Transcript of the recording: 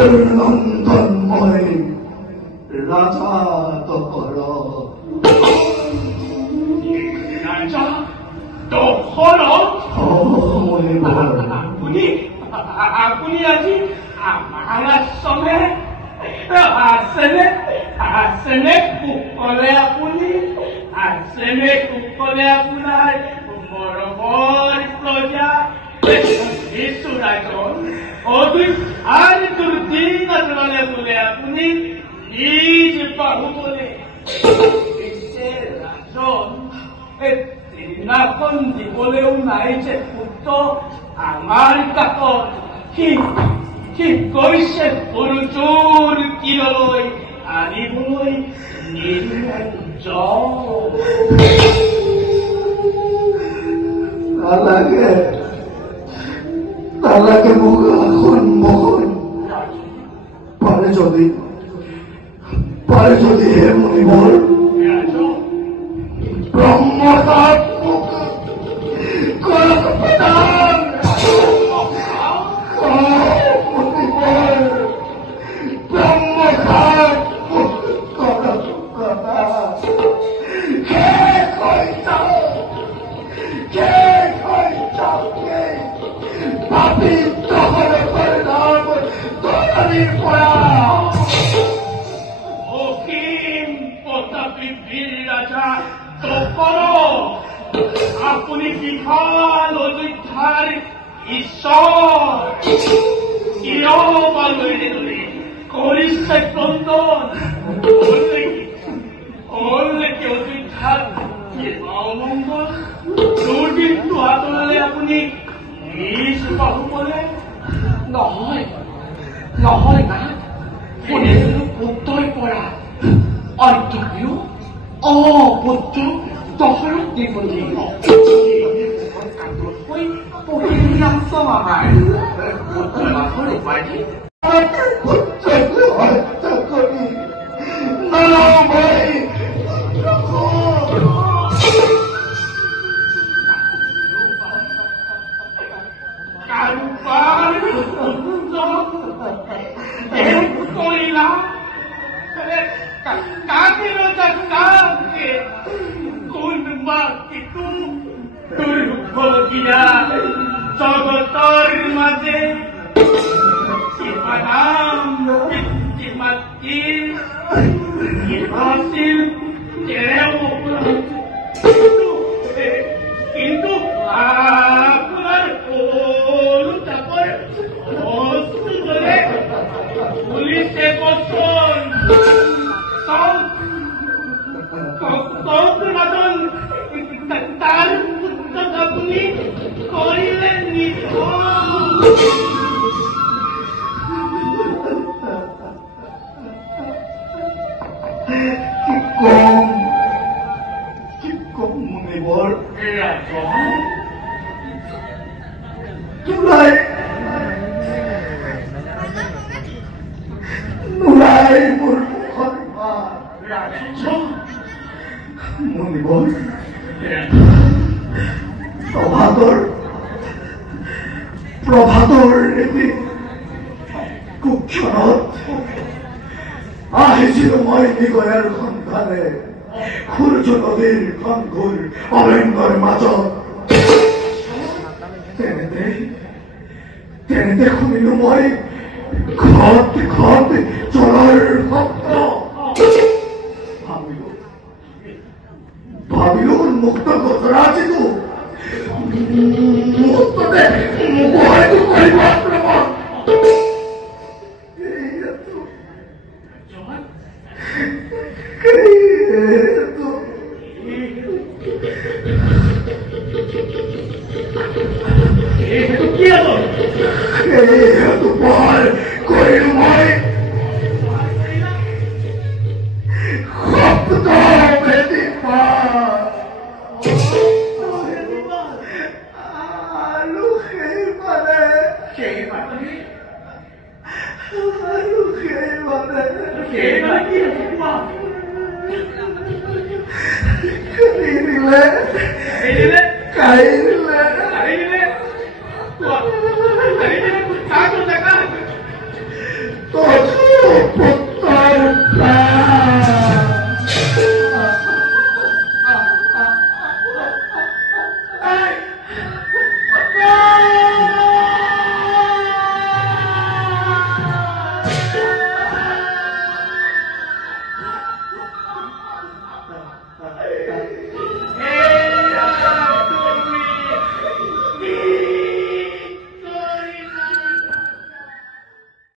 নন্দনময় ৰাজা দখল ৰাজা দখল আপুনি আপুনি আজি আমাৰ আশ্ৰমে আছেনে কুশলে আপুনি আছেনে কুশলে আপোনাৰ মৰমৰ প্ৰজা ৰাজন আৰু দুৰ্দিন আচৰণে বোলে আপুনি নিজ বাহুবলে ৰাজন দিনাখন দিবলৈও নাই যে পুত্ৰ আমাৰ কাষত সি গৈছে গুৰুজোৰ তীৰলৈ আনিবলৈ নালাগে মোক সন্মুখন পাৰে যদি হে মুনিবৰ ব্ৰহ্মসাপ আপুনি বিশাল অযোধ্যাৰ ঈশ্বৰ চিৰবালৈৰে কৰিছে ক্ৰন্দন হ'ল নেকি অযোধ্যাত অমংগল দুৰ্দিনটো হাতলৈ আপুনি নিজ বাহুবলে নহয় না শুনিছিলো পুত্ৰৰ পৰা অন্তৰ্যু পুত্ৰ দশৰথ দিবলৈ জগতৰ মাজে শিৱানাম পিতৃ মাতৃ আছিল কিন্তু আপোনাৰ তাপৰ পুলিচে বচন তাৰ আপুনি কৰিলে কি কম মুনিবৰ নোলাই মোৰ মুনিবৰ প্ৰভাতৰ এটি কুক্ষণত আহিছিলো মই নিগয়াৰ সন্ধানে সূৰ্য নদীৰ ঘনঘোৰ অৰণ্যৰ মাজত তেনেতে শুনিলো মই ঘট জলৰ শব্দ ভাবিলো উন্মুক্ত গজৰা যিটো মুহূৰ্ততে মোবাইলটো কৰিব আক্ৰমণ কৰিলো মই শব্দ ভেদি কাহিলে